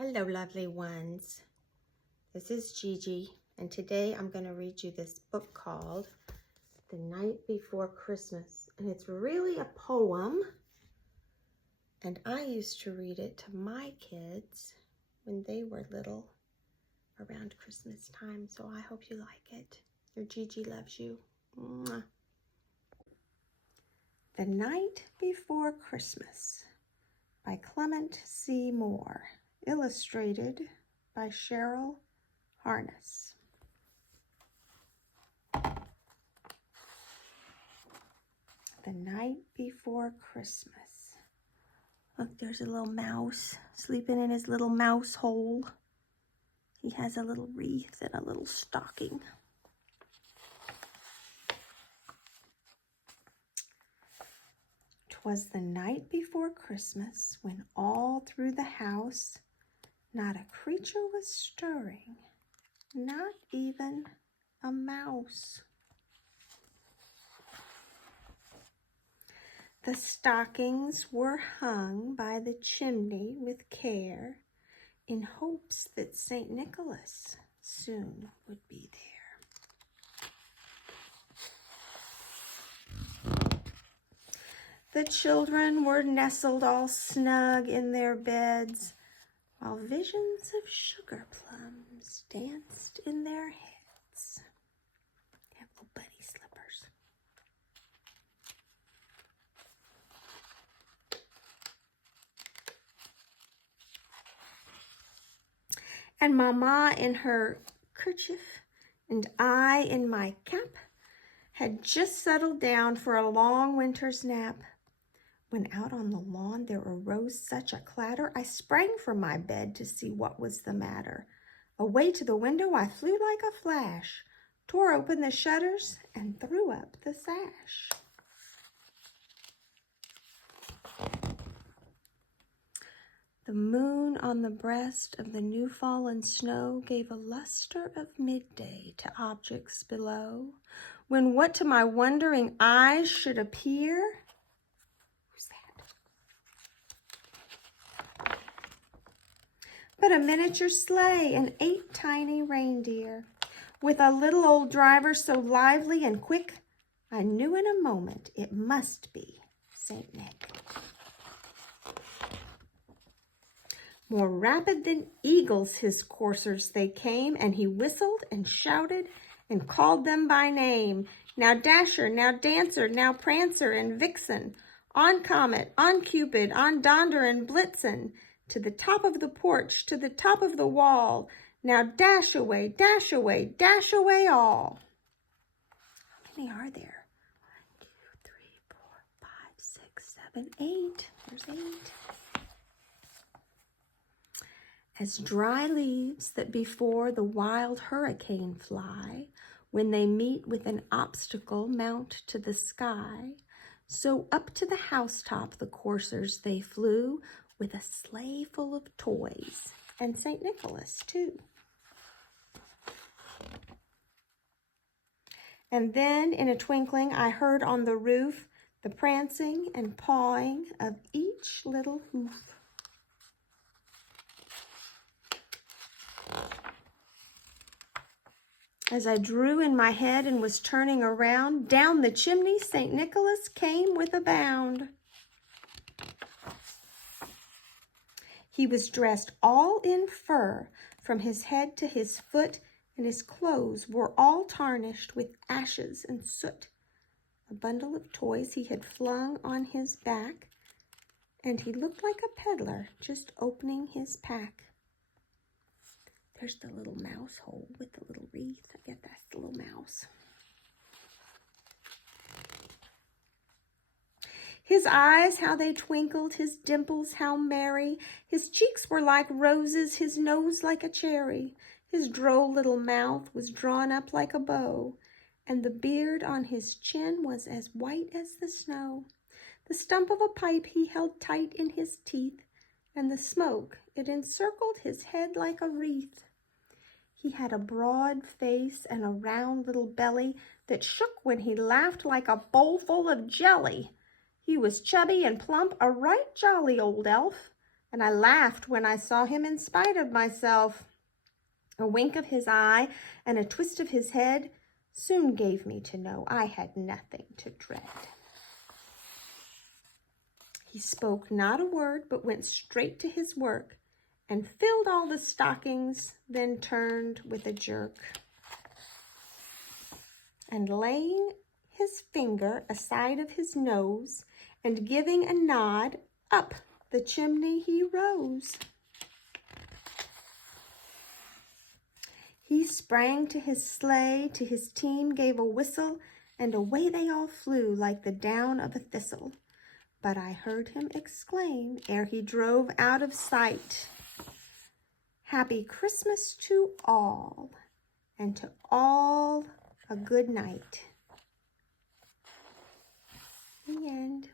Hello, lovely ones. This is Gigi, and today I'm going to read you this book called The Night Before Christmas. And it's really a poem, and I used to read it to my kids when they were little around Christmas time, so I hope you like it. Your Gigi loves you. Mwah. The Night Before Christmas by Clement C. Illustrated by Cheryl Harness. The night before Christmas. Look, there's a little mouse sleeping in his little mouse hole. He has a little wreath and a little stocking. "'Twas the night before Christmas, when all through the house not a creature was stirring, not even a mouse. The stockings were hung by the chimney with care, in hopes that St. Nicholas soon would be there. The children were nestled all snug in their beds, while visions of sugar plums danced in their heads. They have little bunny slippers. And Mama in her kerchief and I in my cap had just settled down for a long winter's nap, when out on the lawn there arose such a clatter, I sprang from my bed to see what was the matter. Away to the window I flew like a flash, tore open the shutters, and threw up the sash. The moon on the breast of the new-fallen snow gave a luster of midday to objects below, when what to my wondering eyes should appear? Who's that? But a miniature sleigh and 8 tiny reindeer, with a little old driver so lively and quick, I knew in a moment it must be St. Nick. More rapid than eagles his coursers they came, and he whistled and shouted and called them by name. Now Dasher, now Dancer, now Prancer and Vixen, on Comet, on Cupid, on Donder and Blitzen, to the top of the porch, to the top of the wall. Now dash away, dash away, dash away all. How many are there? 1, 2, 3, 4, 5, 6, 7, 8. There's 8. As dry leaves that before the wild hurricane fly, when they meet with an obstacle mount to the sky, so up to the housetop the coursers they flew, with a sleigh full of toys, and St. Nicholas too. And then in a twinkling I heard on the roof the prancing and pawing of each little hoof. As I drew in my head and was turning around, down the chimney St. Nicholas came with a bound. He was dressed all in fur from his head to his foot, and his clothes were all tarnished with ashes and soot. A bundle of toys he had flung on his back, and he looked like a peddler just opening his pack. There's the little mouse hole with the little wreath. I guess that's the little mouse. His eyes, how they twinkled, his dimples, how merry. His cheeks were like roses, his nose like a cherry. His droll little mouth was drawn up like a bow, and the beard on his chin was as white as the snow. The stump of a pipe he held tight in his teeth, and the smoke, it encircled his head like a wreath. He had a broad face and a round little belly that shook when he laughed like a bowl full of jelly. He was chubby and plump, a right jolly old elf, And I laughed when I saw him in spite of myself. A wink of his eye and a twist of his head soon gave me to know I had nothing to dread. He spoke not a word, but went straight to his work and filled all the stockings, then turned with a jerk. And laying his finger aside of his nose and giving a nod, up the chimney he rose. He sprang to his sleigh, to his team gave a whistle, and away they all flew like the down of a thistle. But I heard him exclaim, ere he drove out of sight, "Happy Christmas to all, and to all a good night." The end.